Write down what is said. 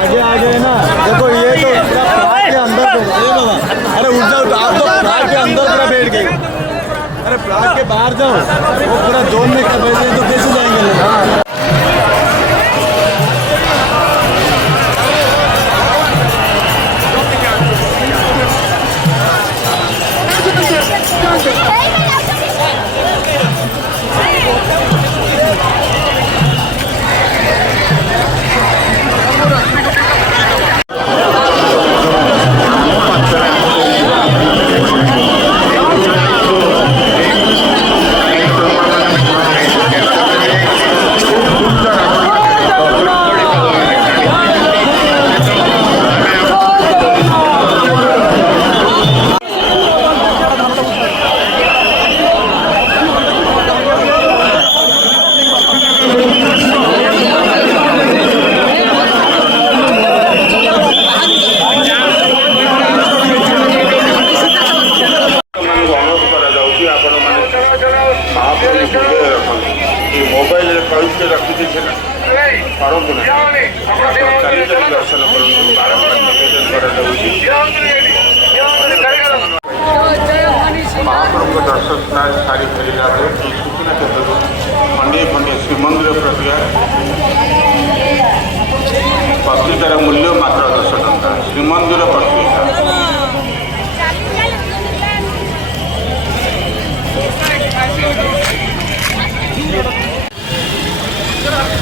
आगे आगे ना देखो ये तो प्लाट के अंदर अरे उठ जाओ आप तो प्लाट के अंदर पूरा बैठ गए अरे प्लाट के बाहर जाओ वो पूरा जोन में बैठे तो कैसे जाएंगे लोग मोबाइल प्रयुक्त रखी दर्शन महाप्रभु दर्शन सारी फेरला सूचना केन्द्र खंडे खंडे श्रीमंदिर प्रक्रिया पत्रिकार मूल्य मात्र 10 टंका श्रीमंदिर पत्रिका Gracias.